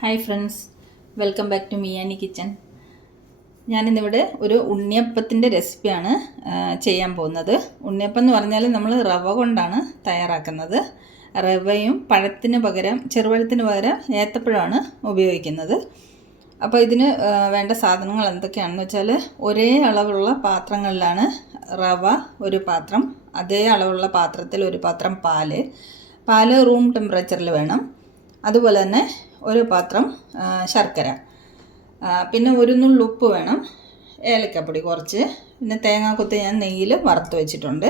Hi friends, welcome back to മിയാനി kitchen. ഞാനിന്നിവിടെ ഒരു ഉണ്ണിയപ്പത്തിൻ്റെ റെസിപ്പിയാണ് ചെയ്യാൻ പോകുന്നത്. ഉണ്ണിയപ്പം എന്ന് പറഞ്ഞാൽ നമ്മൾ റവ കൊണ്ടാണ് തയ്യാറാക്കുന്നത്. റവയും പഴത്തിന് പകരം ചെറുപഴത്തിന് പകരം ഏത്തപ്പഴമാണ് ഉപയോഗിക്കുന്നത്. അപ്പോൾ ഇതിന് വേണ്ട സാധനങ്ങൾ എന്തൊക്കെയാണെന്ന് വെച്ചാൽ, ഒരേ അളവുള്ള പാത്രങ്ങളിലാണ് റവ ഒരു പാത്രം, അതേ അളവുള്ള പാത്രത്തിൽ ഒരു പാത്രം പാല് റൂം ടെമ്പറേച്ചറിൽ വേണം. അതുപോലെ തന്നെ ഒരു പാത്രം ശർക്കര, പിന്നെ ഒരു നുള്ളു ഉപ്പ് വേണം, ഏലക്കപ്പൊടി കുറച്ച്, പിന്നെ തേങ്ങാക്കൊത്ത് ഞാൻ നെയ്യിൽ വറുത്ത് വെച്ചിട്ടുണ്ട്.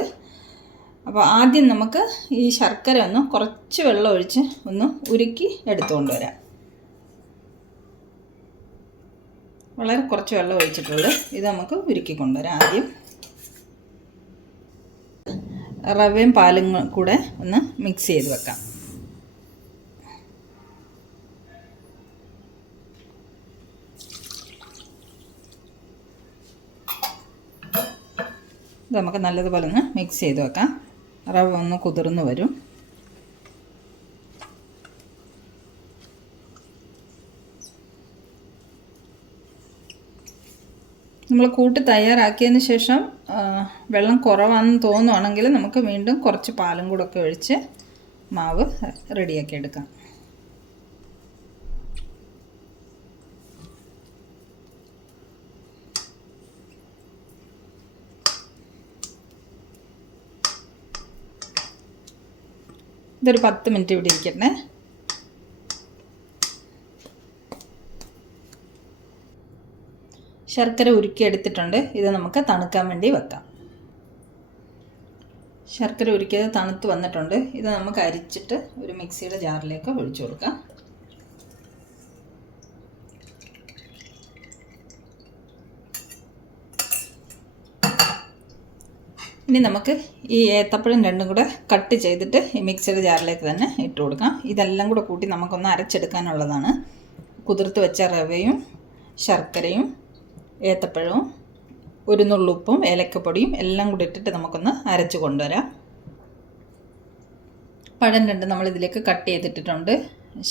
അപ്പോൾ ആദ്യം നമുക്ക് ഈ ശർക്കര ഒന്ന് കുറച്ച് വെള്ളം ഒഴിച്ച് ഒന്ന് ഉരുക്കി എടുത്തുകൊണ്ട് വരാം. വളരെ കുറച്ച് വെള്ളം ഒഴിച്ചിട്ടുള്ളൂ. ഇത് നമുക്ക് ഉരുക്കി കൊണ്ടുവരാം. ആദ്യം റവയും പാലും കൂടെ ഒന്ന് മിക്സ് ചെയ്ത് വെക്കാം. ഇത് നമുക്ക് നല്ലതുപോലെ ഒന്ന് മിക്സ് ചെയ്ത് വെക്കാം. റവ ഒന്ന് കുതിർന്ന് വരും. നമ്മൾ കൂട്ട് തയ്യാറാക്കിയതിന് ശേഷം വെള്ളം കുറവാണെന്ന് തോന്നുവാണെങ്കിൽ നമുക്ക് വീണ്ടും കുറച്ച് പാലും കൂടെ ഒക്കെ ഒഴിച്ച് മാവ് റെഡിയാക്കി എടുക്കാം. ഇതൊരു 10 മിനിറ്റ് ഇവിടെ ഇരിക്കട്ടെ. ശർക്കര ഉരുക്കി എടുത്തിട്ടുണ്ട്. ഇത് നമുക്ക് തണുക്കാൻ വേണ്ടി വെക്കാം. ശർക്കര ഉരുക്കിയത് തണുത്ത് വന്നിട്ടുണ്ട്. ഇത് നമുക്ക് അരിച്ചിട്ട് ഒരു മിക്സിയുടെ ജാറിലേക്ക് ഒഴിച്ചു കൊടുക്കാം. ഇനി നമുക്ക് ഈ ഏത്തപ്പഴം രണ്ടും കൂടെ കട്ട് ചെയ്തിട്ട് ഈ മിക്സിയുടെ ജാറിലേക്ക് തന്നെ ഇട്ട് കൊടുക്കാം. ഇതെല്ലാം കൂടെ കൂട്ടി നമുക്കൊന്ന് അരച്ചെടുക്കാനുള്ളതാണ്. കുതിർത്ത് വെച്ച റവയും ശർക്കരയും ഏത്തപ്പഴവും ഒരു നുള്ളുപ്പും ഏലക്കപ്പൊടിയും എല്ലാം കൂടി ഇട്ടിട്ട് നമുക്കൊന്ന് അരച്ച് കൊണ്ടുവരാം. പഴം രണ്ടും നമ്മളിതിലേക്ക് കട്ട് ചെയ്തിട്ടിട്ടുണ്ട്.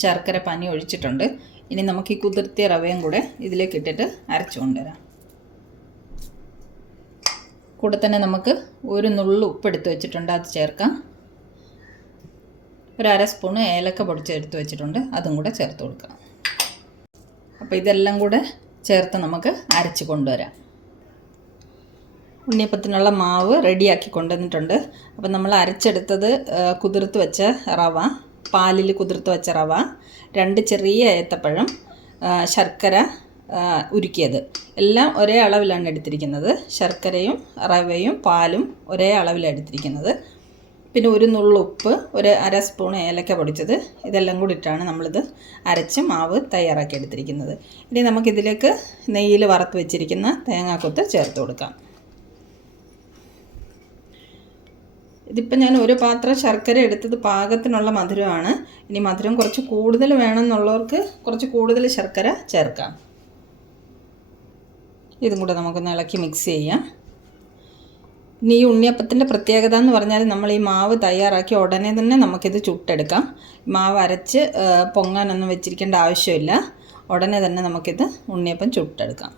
ശർക്കര പനി ഒഴിച്ചിട്ടുണ്ട്. ഇനി നമുക്ക് ഈ കുതിർത്തിയ റവയും കൂടെ ഇതിലേക്ക് ഇട്ടിട്ട് അരച്ച് കൊണ്ടുവരാം. കൂടെ തന്നെ നമുക്ക് ഒരു നുള്ളു ഉപ്പെടുത്ത് വെച്ചിട്ടുണ്ട്, അത് ചേർക്കാം. ഒരു അര സ്പൂണ് ഏലക്ക പൊടിച്ചെടുത്ത് വെച്ചിട്ടുണ്ട്, അതും കൂടെ ചേർത്ത് കൊടുക്കാം. അപ്പോൾ ഇതെല്ലാം കൂടെ ചേർത്ത് നമുക്ക് അരച്ച് കൊണ്ടുവരാം. ഉണ്ണിയപ്പത്തിനുള്ള മാവ് റെഡിയാക്കി കൊണ്ടുവന്നിട്ടുണ്ട്. അപ്പോൾ നമ്മൾ അരച്ചെടുത്തത് കുതിർത്ത് വെച്ച റവ, പാലിൽ കുതിർത്ത് വെച്ച റവ, 2 ചെറിയ ഏത്തപ്പഴം, ശർക്കര ഉരുക്കിയത്, എല്ലാം ഒരേ അളവിലാണ് എടുത്തിരിക്കുന്നത്. ശർക്കരയും റവയും പാലും ഒരേ അളവിലാണ് എടുത്തിരിക്കുന്നത്. പിന്നെ ഒരു നുള്ളു ഉപ്പ്, ഒരു അര സ്പൂൺ ഏലക്ക പൊടിച്ചത്, ഇതെല്ലാം കൂടി ഇട്ടാണ് നമ്മളിത് അരച്ച് മാവ് തയ്യാറാക്കി എടുത്തിരിക്കുന്നത്. ഇനി നമുക്കിതിലേക്ക് നെയ്യിൽ വറുത്ത് വെച്ചിരിക്കുന്ന തേങ്ങാക്കൊത്ത് ചേർത്ത് കൊടുക്കാം. ഇതിപ്പോൾ ഞാൻ ഒരു പാത്രം ശർക്കര എടുത്തത് പാകത്തിനുള്ള മധുരമാണ്. ഇനി മധുരം കുറച്ച് കൂടുതൽ വേണമെന്നുള്ളവർക്ക് കുറച്ച് കൂടുതൽ ശർക്കര ചേർക്കാം. ഇതും കൂടെ നമുക്കൊന്ന് ഇളക്കി മിക്സ് ചെയ്യാം. ഇനി ഈ ഉണ്ണിയപ്പത്തിൻ്റെ പ്രത്യേകത എന്ന് പറഞ്ഞാൽ, നമ്മൾ ഈ മാവ് തയ്യാറാക്കി ഉടനെ തന്നെ നമുക്കിത് ചുട്ടെടുക്കാം. മാവ് അരച്ച് പൊങ്ങാനൊന്നും വെച്ചിരിക്കേണ്ട ആവശ്യമില്ല. ഉടനെ തന്നെ നമുക്കിത് ഉണ്ണിയപ്പം ചുട്ടെടുക്കാം.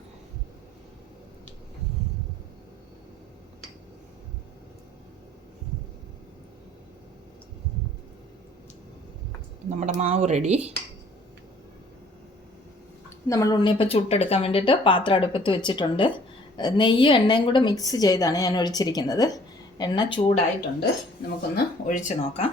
നമ്മുടെ മാവ് റെഡി. നമ്മൾ ഉണ്ണിയപ്പം ചുട്ടെടുക്കാൻ വേണ്ടിയിട്ട് പാത്രം അടുപ്പത്ത് വെച്ചിട്ടുണ്ട്. നെയ്യും എണ്ണയും കൂടെ മിക്സ് ചെയ്താണ് ഞാൻ ഒഴിച്ചിരിക്കുന്നത്. എണ്ണ ചൂടായിട്ടുണ്ട്, നമുക്കൊന്ന് ഒഴിച്ച് നോക്കാം.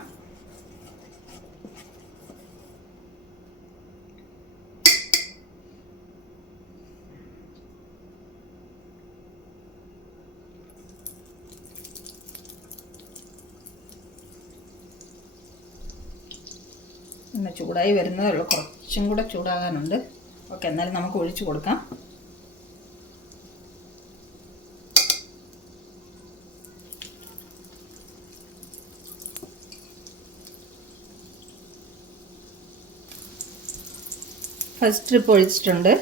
എണ്ണ ചൂടായി വരുന്നതേ ഉള്ളൂ, കുറച്ചും കൂടെ ചൂടാകാനുണ്ട്. ഓക്കെ, എന്നാലും നമുക്ക് ഒഴിച്ചു കൊടുക്കാം. ഫസ്റ്റ് ട്രിപ്പ് ഒഴിച്ചിട്ടുണ്ട്.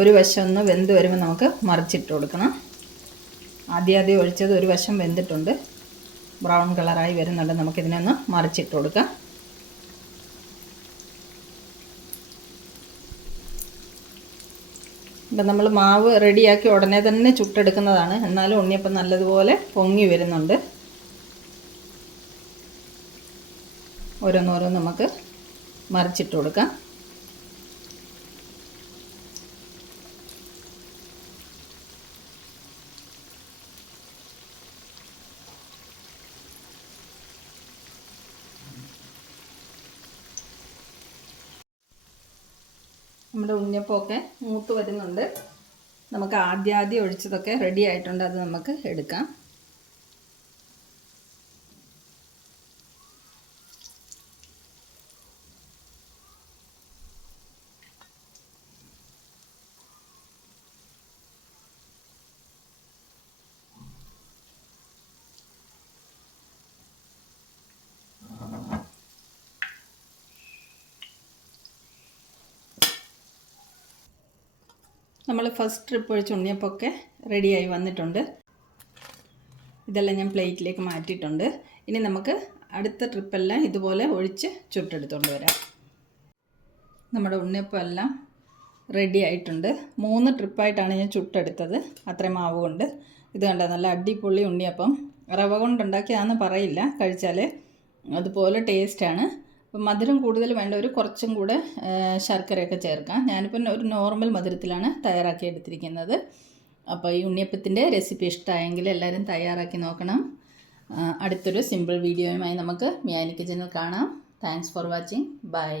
ഒരു വശം ഒന്ന് വെന്ത് വരുമ്പോൾ നമുക്ക് മറിച്ചിട്ട് കൊടുക്കണം. ആദ്യം ഒഴിച്ചത് ഒരു വശം വെന്തിട്ടുണ്ട്, ബ്രൗൺ കളറായി വരുന്നുണ്ട്. നമുക്കിതിനെ ഒന്ന് മറിച്ചിട്ട് കൊടുക്കാം. ഇപ്പം നമ്മൾ മാവ് റെഡിയാക്കി ഉടനെ തന്നെ ചുട്ടെടുക്കുന്നതാണ്. എന്നാലും ഉണ്ണിയപ്പം നല്ലതുപോലെ പൊങ്ങി വരുന്നുണ്ട്. ഓരോന്നോരോന്ന് നമുക്ക് മറിച്ചിട്ട് കൊടുക്കാം. നമ്മുടെ ഉണ്ണിയപ്പമൊക്കെ മൂത്ത് വരുന്നുണ്ട്. നമുക്ക് ആദ്യം ഒഴിച്ചതൊക്കെ റെഡി ആയിട്ടുണ്ട്. അത് നമുക്ക് എടുക്കാം. നമ്മൾ ഫസ്റ്റ് ട്രിപ്പ് ഒഴിച്ച ഉണ്ണിയപ്പമൊക്കെ റെഡിയായി വന്നിട്ടുണ്ട്. ഇതെല്ലാം ഞാൻ പ്ലേറ്റിലേക്ക് മാറ്റിയിട്ടുണ്ട്. ഇനി നമുക്ക് അടുത്ത ട്രിപ്പെല്ലാം ഇതുപോലെ ഒഴിച്ച് ചുട്ടെടുത്തുകൊണ്ട് വരാം. നമ്മുടെ ഉണ്ണിയപ്പം എല്ലാം റെഡി ആയിട്ടുണ്ട്. 3 ട്രിപ്പായിട്ടാണ് ഞാൻ ചുട്ടെടുത്തത്. അത്രയും മാവ് കൊണ്ട്. ഇത് കണ്ടോ, നല്ല അടിപൊളി ഉണ്ണിയപ്പം. റവ കൊണ്ടുണ്ടാക്കിയതാണെന്ന് പറയില്ല, കഴിച്ചാൽ അതുപോലെ ടേസ്റ്റാണ്. അപ്പം മധുരം കൂടുതൽ വേണ്ടവർ കുറച്ചും കൂടെ ശർക്കരയൊക്കെ ചേർക്കാം. ഞാനിപ്പം ഒരു നോർമൽ മധുരത്തിലാണ് തയ്യാറാക്കി എടുത്തിരിക്കുന്നത്. അപ്പോൾ ഈ ഉണ്ണിയപ്പത്തിൻ്റെ റെസിപ്പി ഇഷ്ടമായെങ്കിൽ എല്ലാവരും തയ്യാറാക്കി നോക്കണം. അടുത്തൊരു സിമ്പിൾ വീഡിയോയുമായി നമുക്ക് മിയാനി കിച്ചനിൽ കാണാം. Thanks for watching. ബൈ.